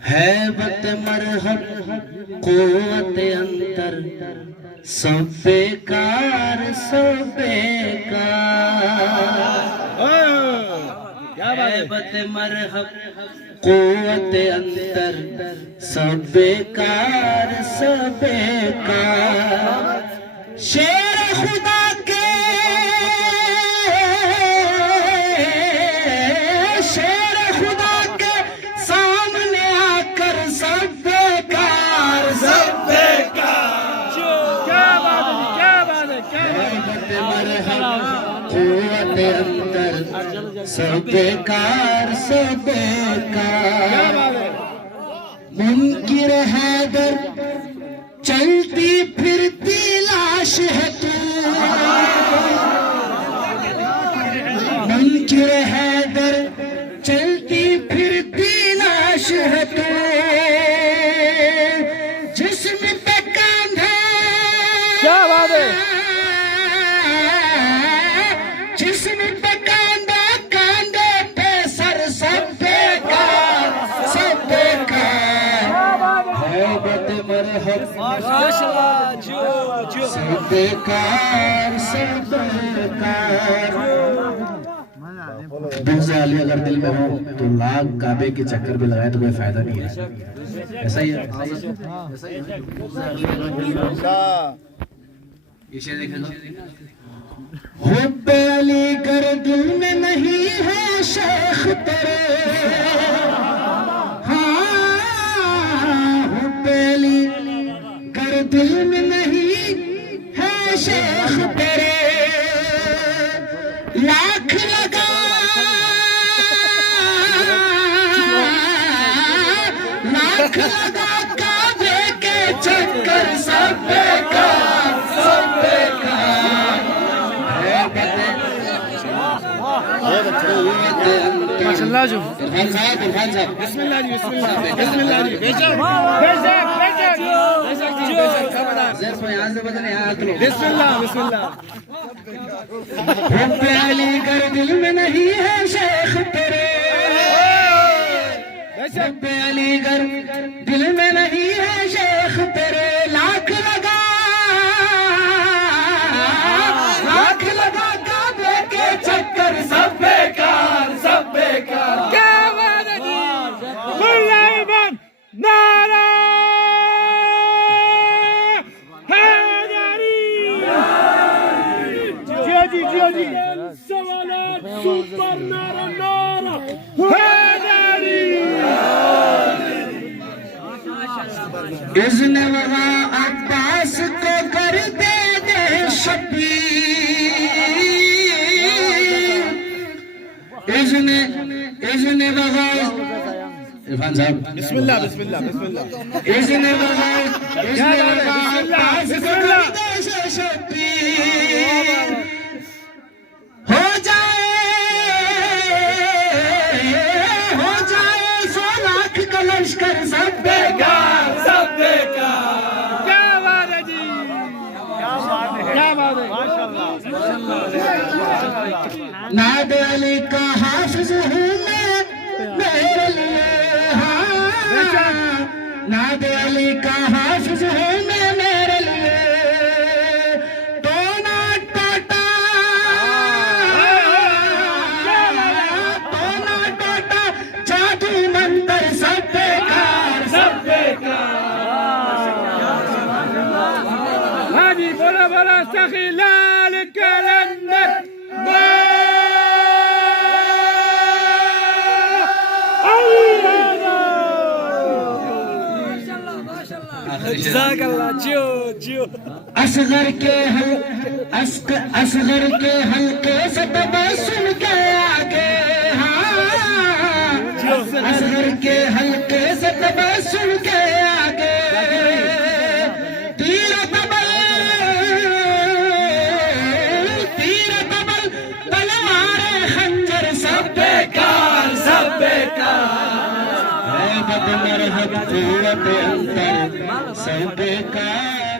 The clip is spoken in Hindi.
हैबत मरहब कुव्वत अंतर सब बेकार सब बेकार। हैबत मरहब कुव्वत अंतर सब बेकार सब बेकार। शेर खुदा के शेर खुदा के सामने आकर सब बेकार सब बेकार। क्या बात है, क्या बात है, क्या कुव्वत अंतर सब बेकार सब बेकार। मुनकिर हैदर चलती फिरती लाश है तू। मुनकिर हैदर चलती फिरती लाश है तू। जिस्म पे कांधा, क्या बात है, जिस्म पे कांधा कांधे पे सर सब बेकार सब बेकार। हैबत मरहब सब बेकार सब बेकार। बुग़्ज़ अली अगर दिल में हो तो लाख काबे के चक्कर भी लगाए तो कोई फायदा नहीं है। ऐसा ही है। ये शेर देखें, हुब्बे अली गर दिल में नहीं है शेख तेरे। दिल में नहीं है शेख तेरे। लाख लगा लाख लगा काबे के चक्कर सब बेकार सब बेकार। माशाल्लाह जो इरफान साहब बिस्मिल्लाह जी, बिस्मिल्लाह बिस्मिल्लाह जी, बेशक बेशक बेशक यहाँ से बदले यहाँ तो बिस्मिल्लाह बिस्मिल्लाह। हुब्बे अली गर दिल में नहीं है शेख तेरे। हुब्बे अली गर दिल में नहीं है शेख तेरे। लाख लगा काबे के चक्कर सब बेकार सब बेकार। क्या बात है जी, मुल्लाइबन नारा हैदरी। जियो जी सवालात सुपर नारा नारा हैदरी। इज़्न वफ़ा अब्बास को कर दे दे शबीर। इज़्न वफ़ा इरफान साहब बिस्मिल्लाह बिस्मिल्लाह बिस्मिल्लाह। इज़्न वफ़ा अब्बास को कर दे दे शबीर। हो जाए 100 लाख का लश्कर सब बेकार सब बेकार। क्या बात है जी, क्या बात है, माशाल्लाह। नाद अली का हाफिज हूँ मैं मेरे लिए। हाँ नाद अली का हाफिज हूँ मैं मेरे लिए। टोना टोटा जादू मंतर सब बेकार सब बेकार। हाँ जी, बोला बोला सखी लाल कलंदर। जज़ाकल्लाह जियो जियो। असगर के हल्के से तबस्सुम के आगे। हाँ असगर के हल्के से तबस्सुम के आगे। तीर तबल तलवार खंजर सब बेकार सब बेकार। हैबत मरहब कुव्वत अंतर सब बेकार।